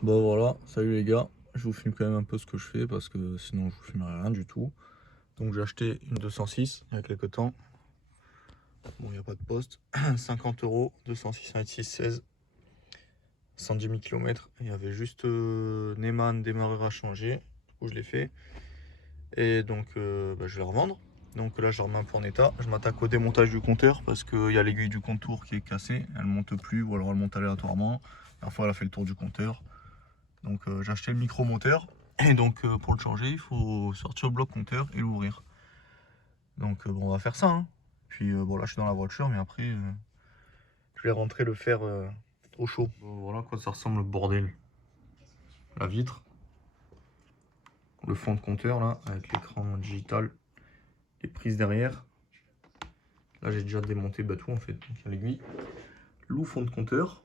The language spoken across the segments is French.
Bon voilà, salut les gars, je vous filme quand même un peu ce que je fais parce que sinon je vous filmerai rien du tout. Donc j'ai acheté une 206 il y a quelques temps. Bon, il n'y a pas de poste. 50 euros, 206 26 16, 110 000 km. Il y avait juste Neyman démarreur à changer. Du coup je l'ai fait. Et donc je vais la revendre. Donc là je la remets un peu en état. Je m'attaque au démontage du compteur parce qu'il y a l'aiguille du contour qui est cassée. Elle monte plus ou alors elle monte aléatoirement. La fois elle a fait le tour du compteur. Donc j'ai acheté le micro-moteur. Et donc pour le changer, il faut sortir le bloc compteur et l'ouvrir. Donc bon, on va faire ça. Hein. Puis bon là je suis dans la voiture, mais après je vais rentrer le fer au chaud. Bon, voilà à quoi ça ressemble le bordel. La vitre, le fond de compteur là, avec l'écran digital, les prises derrière. Là j'ai déjà démonté tout en fait. Donc il y a l'aiguille, le fond de compteur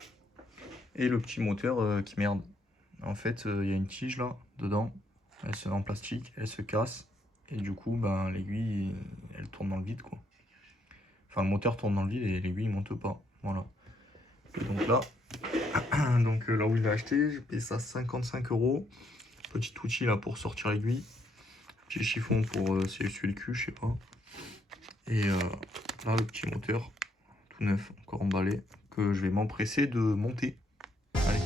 et le petit moteur qui merde. En fait il y a une tige là dedans, elle est en plastique, elle se casse. Et du coup, ben, l'aiguille, elle tourne dans le vide, quoi. Enfin, le moteur tourne dans le vide et l'aiguille ne monte pas. Voilà. Et donc là, là où je l'ai acheté, j'ai payé ça 55 euros. Petit outil là pour sortir l'aiguille. Petit chiffon pour s'essuyer le cul, je sais pas. Et là, le petit moteur, tout neuf, encore emballé, que je vais m'empresser de monter. Allez.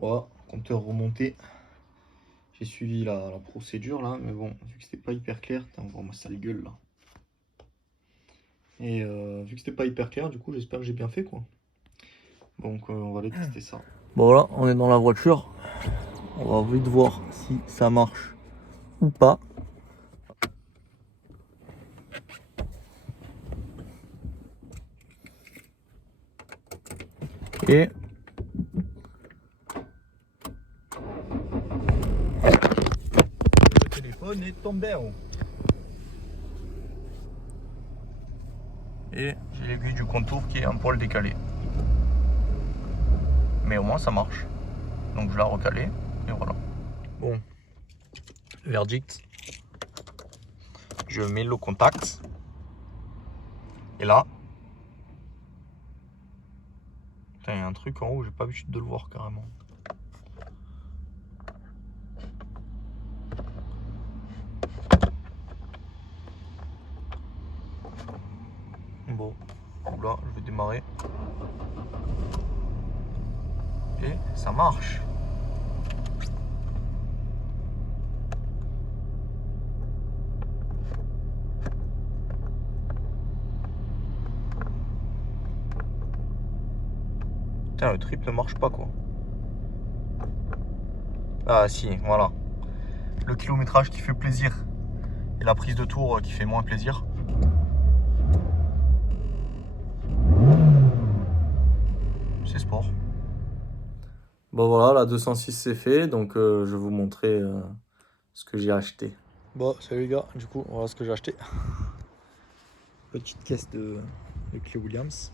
Voilà, compteur remonté. J'ai suivi la procédure là, mais bon, vu que c'était pas hyper clair, on voit ma sale gueule là. Et vu que c'était pas hyper clair, du coup, j'espère que j'ai bien fait quoi. Donc, on va aller tester ça. Bon, voilà, on est dans la voiture. On va vite voir si ça marche ou pas. Et le téléphone est tombé. Et j'ai l'aiguille du contour qui est un poil décalée. Mais au moins ça marche. Donc je la recalé et voilà. Bon, verdict. Je mets le contact. Et là, putain, il y a un truc en haut, j'ai pas l'habitude de le voir carrément. Bon, là, je vais démarrer. Et ça marche. Putain, le trip ne marche pas quoi. Ah si, voilà. Le kilométrage qui fait plaisir et la prise de tour qui fait moins plaisir. C'est sport. Bon voilà, la 206 c'est fait, donc je vais vous montrer ce que j'ai acheté. Bon, salut les gars, du coup, voilà ce que j'ai acheté. Petite caisse de clé Williams.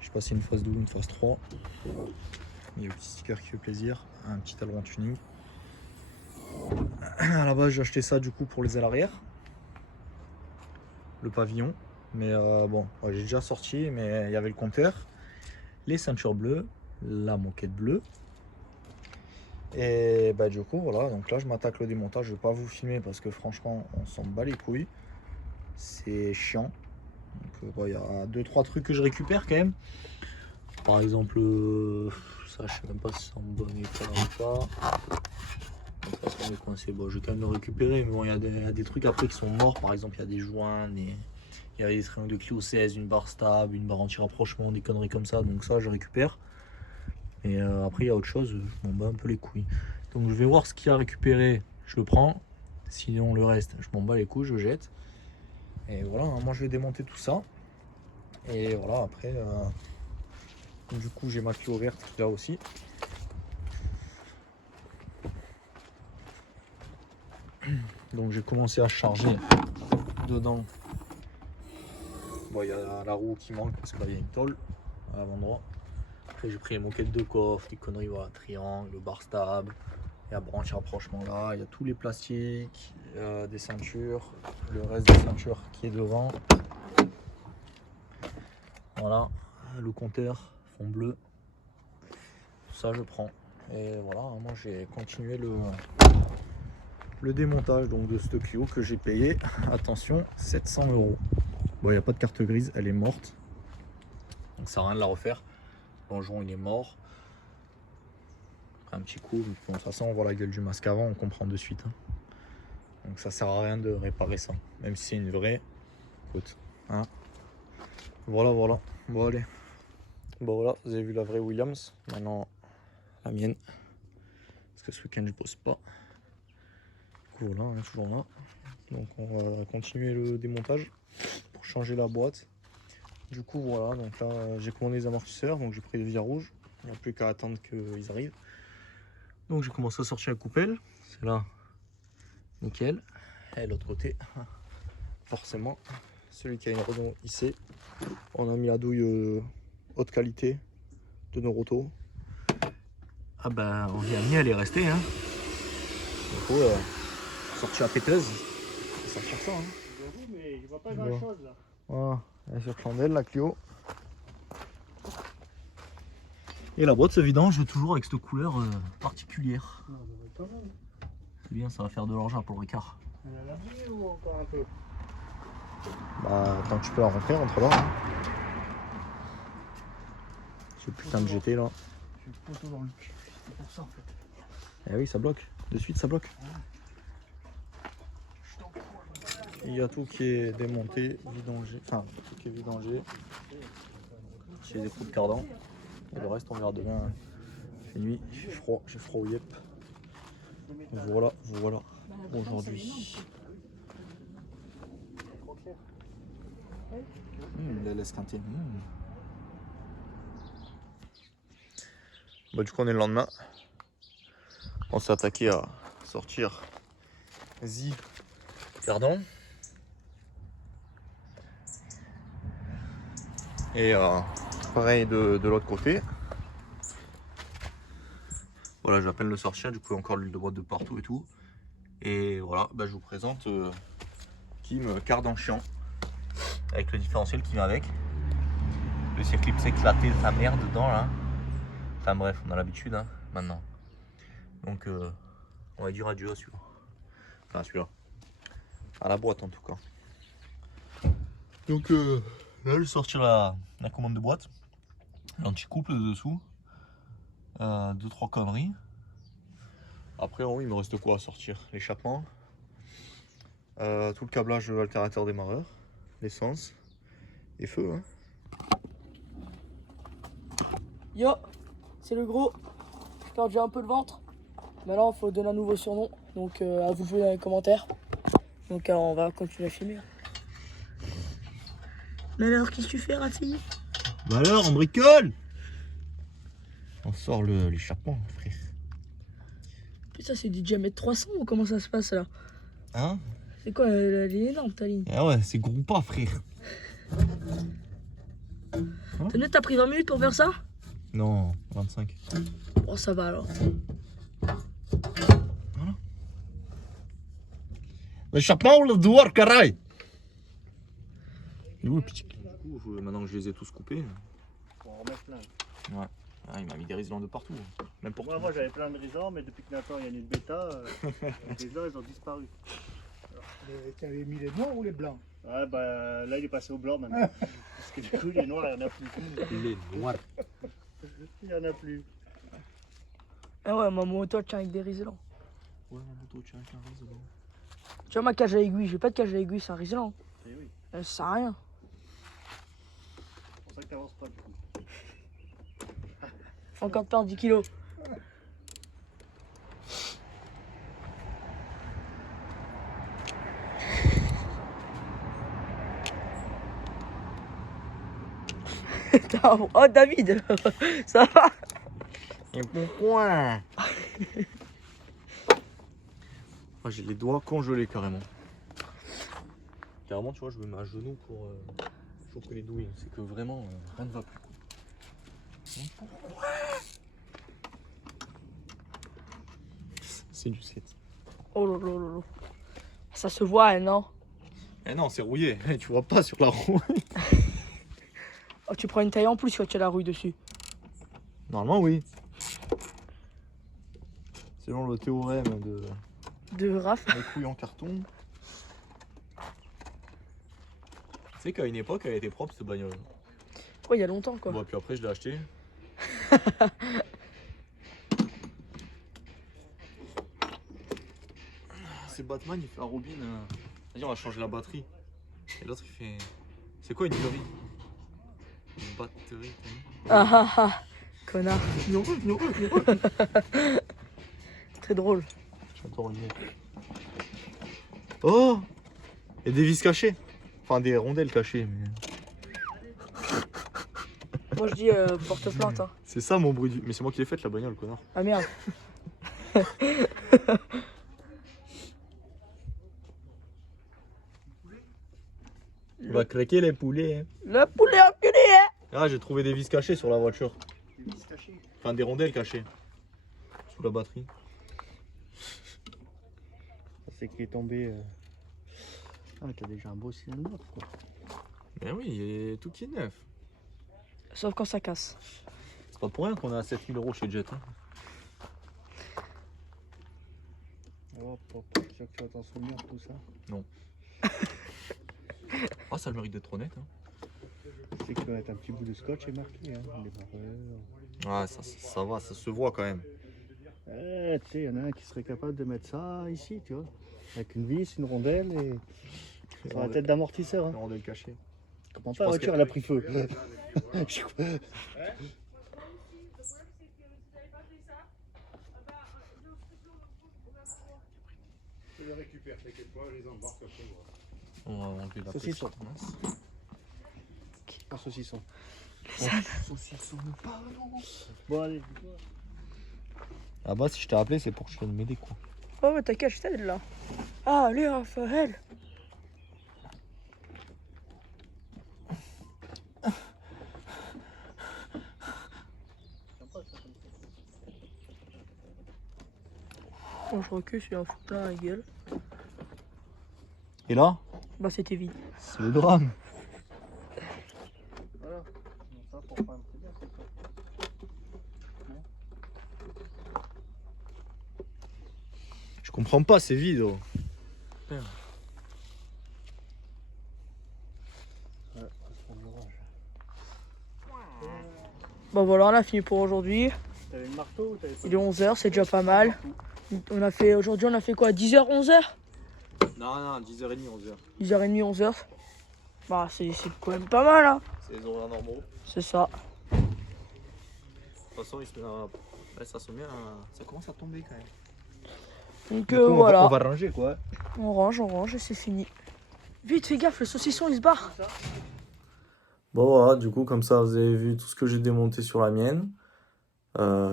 Je sais pas si c'est une phase 2 ou une phase 3. Il y a le petit sticker qui fait plaisir, un petit aileron tuning. À la base, j'ai acheté ça du coup pour les ailes arrière, le pavillon. Mais bon, ouais, j'ai déjà sorti, mais il y avait le compteur, les ceintures bleues, la moquette bleue. Et bah du coup voilà, donc là je m'attaque le démontage, je vais pas vous filmer parce que franchement on s'en bat les couilles. C'est chiant. Donc il y a 2-3 trucs que je récupère quand même. Par exemple, ça je sais même pas si c'est en bon état ou pas. Ça on est coincé. Bon, je vais quand même le récupérer, mais bon, il y a des trucs après qui sont morts. Par exemple, il y a des joints, il y a des triangles de Clio 16, une barre stable, une barre anti-rapprochement, des conneries comme ça. Donc ça je récupère. Et après il y a autre chose, je m'en bats un peu les couilles. Donc je vais voir ce qu'il y a récupéré, je le prends. Sinon le reste, je m'en bats les couilles, je jette. Et voilà, hein, moi je vais démonter tout ça. Et voilà, après, du coup j'ai ma Clio verte là aussi. Donc j'ai commencé à charger dedans. Bon, il y a la roue qui manque parce que là il y a une tôle à l'avant droit. Après j'ai pris les moquettes de coffre, des conneries, voilà, triangle, barre stable, Il y a branche rapprochement là, il y a tous les plastiques, il y a des ceintures, le reste des ceintures qui est devant. Voilà, le compteur, fond bleu. Tout ça je prends. Et voilà, moi j'ai continué le démontage donc de ce Clio que j'ai payé, attention, 700 €. Bon, il n'y a pas de carte grise, elle est morte. Donc ça sert à rien de la refaire. L'enjon il est mort. Après un petit coup, de toute façon on voit la gueule du masque avant, on comprend de suite. Hein. Donc ça sert à rien de réparer ça. Même si c'est une vraie. Écoute. Hein. Voilà, voilà. Bon allez. Bon voilà, vous avez vu la vraie Williams. Maintenant la mienne. Parce que ce week-end je bosse pas. Du coup voilà, on est toujours là. Donc on va continuer le démontage pour changer la boîte. Du coup voilà, donc là j'ai commandé les amortisseurs, donc j'ai pris le via rouge. Il n'y a plus qu'à attendre qu'ils arrivent. Donc j'ai commencé à sortir la coupelle. C'est là. Nickel. Et l'autre côté, forcément, celui qui a une Renault IC. On a mis la douille haute qualité de Noroto. Ah ben on y a mis, elle est restée. Hein. Du coup, sortir la péteuse. Sortir ça. Hein. J'avoue, mais je vois pas grand chose là. Voilà, elle est sur chandelle la Clio. Et la boîte se vidange toujours avec cette couleur particulière. Non, ça va être pas mal. C'est bien, ça va faire de l'argent pour le Ricard. Elle a lavé ou encore un peu? Bah, tant que tu peux la rentrer, rentre là. Hein. Ce putain de GT là. J'ai le poteau dans le cul, c'est pour ça en fait. Eh oui, ça bloque. De suite, ça bloque. Il y a tout qui est démonté, vidangé. Enfin, tout qui est vidangé. J'ai des coups de cardan. Et le reste, on verra demain. Il fait nuit, il fait froid, j'ai froid au yep. Voilà, voilà. Aujourd'hui. La laisse quintée. Bah, du coup, on est le lendemain. On s'est attaqué à sortir cardan. Et pareil de l'autre côté. Voilà, je vais à peine le sortir, du coup encore l'huile de boîte de partout et tout. Et voilà, bah, je vous présente Kim cardan chiant. Avec le différentiel qui vient avec. Le circuit s'est éclaté sa merde dedans là. Enfin bref, on a l'habitude hein, maintenant. Donc on va dire adieu à celui-là. Enfin celui-là. À la boîte en tout cas. Donc là je vais sortir la commande de boîte. L'anti-couple dessous. 2-3 conneries. Après en haut il me reste quoi à sortir? L'échappement. Tout le câblage alternateur démarreur. L'essence. Et feu hein. Yo, c'est le gros. Je perds déjà un peu le ventre. Maintenant, il faut donner un nouveau surnom. Donc, à vous jouer dans les commentaires. Donc, on va continuer à filmer. Mais alors, qu'est-ce que tu fais, Rafi? Bah alors, on bricole. On sort l'échappement, frère. Putain, c'est du diamètre 300 ou comment ça se passe là? Hein? C'est quoi, elle est énorme ta ligne? Ah ouais, c'est gros pas, frère. T'as pris 20 minutes pour faire ça? Non, 25. Oh, ça va alors. Voilà. L'échappement ou le doigt, carré? Et où le petit? Du coup, maintenant que je les ai tous coupés. Faut en remettre plein. Ouais. Ah, il m'a mis des riselons de partout. N'importe où. Moi j'avais plein de risons, mais depuis que Nathan il y a une bêta, les risons ils ont disparu. Tu avais mis les noirs ou les blancs? Ouais, bah là il est passé au blanc maintenant. Parce que du coup les noirs il n'y en a plus. Les noirs. Il n'y en a plus. Ah ouais, ma moto tient avec des riselants. Ouais, ma moto tient avec un riselant. Tu vois ma cage à aiguille, j'ai pas de cage à aiguille, c'est un riselant. Et oui, Ça sert à rien. c'est pour ça que t'avances pas du coup. Faut encore perdre 10 kilos. Oh David, ça va? Et pourquoi? J'ai les doigts congelés carrément. Carrément, tu vois, je me mets à genoux pour choper les douilles. C'est que vraiment, rien ne va plus. C'est du 7. Oh là là là là. Ça se voit, hein, non? Eh non, c'est rouillé. Tu vois pas sur la roue. Oh, tu prends une taille en plus quand tu as la rouille dessus. Normalement, oui. Selon le théorème De Raph. les couilles en carton. Tu sais qu'à une époque, elle était propre cette bagnole. Ouais, il y a longtemps quoi. Bon, puis après, je l'ai acheté. C'est Batman, il fait la robine. Vas-y, on va changer la batterie. Et l'autre, il fait. C'est quoi une batterie? Une batterie, t'as vu? Ah ah ah. Connard. Très drôle. J'adore le mot. Oh! Il y a des vis cachées. Enfin, des rondelles cachées. Mais... Moi je dis porte plainte. Hein. C'est ça mon bruit. Mais c'est moi qui l'ai faite, la bagnole, connard. Ah merde. Il va craquer les poulets. Hein. Le poulet enculé, hein. Ah, j'ai trouvé des vis cachées sur la voiture. Des vis cachées. Enfin, des rondelles cachées. Sous la batterie. C'est qu'il est tombé. Ah, mais t'as déjà un beau cylindre neuf, quoi. Mais oui, il est tout qui est neuf. Sauf quand ça casse. C'est pas pour rien qu'on a 7000 € chez Jet. Hein. Hop, hop, hop, tu vas t'en souvenir tout ça. Ah, ça a le mérite d'être honnête. Hein. C'est qu'il doit être un petit bout de scotch et marqué, hein. Les barreurs. Ouais, ça va, ça se voit quand même. Tu sais, il y en a un qui serait capable de mettre ça ici, tu vois. Avec une vis, une rondelle et. Sur la tête d'amortisseur. Hein. Une rondelle cachée. Comment Je pas, la pense voiture, que- elle a pris feu. Je le récupère, t'inquiète pas, je les embarque après. On va enlever la Saucisson. petite mince. Un saucisson. Saucisson, pardon. Bon, allez. Ah bah, si je t'ai appelé, c'est pour que je vienne m'aider, quoi. Oh mais t'inquiète, je t'aide là. Ah, allez Raphaël. Quand je recule, je suis un foutant à la gueule. Et là, Bah c'était vide. c'est le drame. Voilà. Ça, pour faire un petit bien, c'est ça. Je comprends pas, c'est vide. Oh. Ouais, ça se prend de l'orage. Bah voilà, on a fini pour aujourd'hui. T'avais le marteau ou t'avais pas Il est 11h, c'est déjà pas mal. On a fait aujourd'hui, on a fait quoi? 10h, 11h? Non, 10h30, 11h. 10h30, 11h. Bah c'est quand même pas mal hein. C'est les horaires normaux. C'est ça. De toute façon, il se met à... ouais, ça se met à... Ça commence à tomber quand même. Donc Du coup, voilà. on va ranger quoi. On range et c'est fini. Vite, fais gaffe, le saucisson il se barre. Bon voilà, du coup comme ça vous avez vu tout ce que j'ai démonté sur la mienne.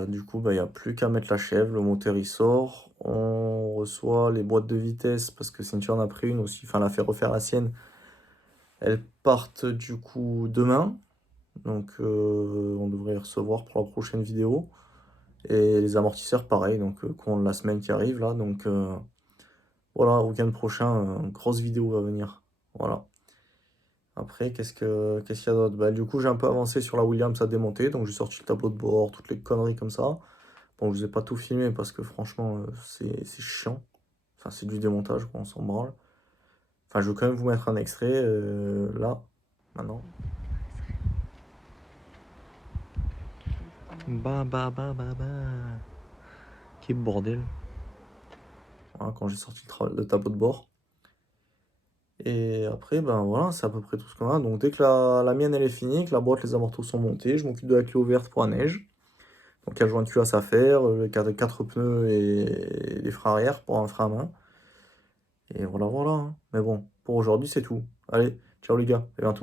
Du coup, il n'y a plus qu'à mettre la chèvre, le moteur il sort. On reçoit les boîtes de vitesse parce que Cynthia en a pris une aussi, enfin elle a fait refaire la sienne. Elles partent du coup demain. Donc on devrait les recevoir pour la prochaine vidéo. Et les amortisseurs pareil, donc qu'on la semaine qui arrive là. Donc voilà, week-end prochain, grosse vidéo va venir. Voilà. Après, qu'est-ce qu'il y a d'autre? Bah, du coup, j'ai un peu avancé sur la Williams à démonter. Donc, j'ai sorti le tableau de bord, toutes les conneries comme ça. Bon, je vous ai pas tout filmé parce que franchement, c'est chiant. Enfin, c'est du démontage, quoi, on s'en branle. Enfin, je vais quand même vous mettre un extrait là, maintenant. Bah. Quel bordel. Voilà, quand j'ai sorti le tableau de bord. Et après, ben voilà, c'est à peu près tout ce qu'on a. Donc dès que la mienne elle est finie, que la boîte, les amortos sont montés, je m'occupe de la clé ouverte pour la neige. Donc il y a le joint de culasse à faire, les 4 pneus et les freins arrière pour un frein à main. Et voilà, voilà. Hein. Mais bon, pour aujourd'hui c'est tout. Allez, ciao les gars, à bientôt.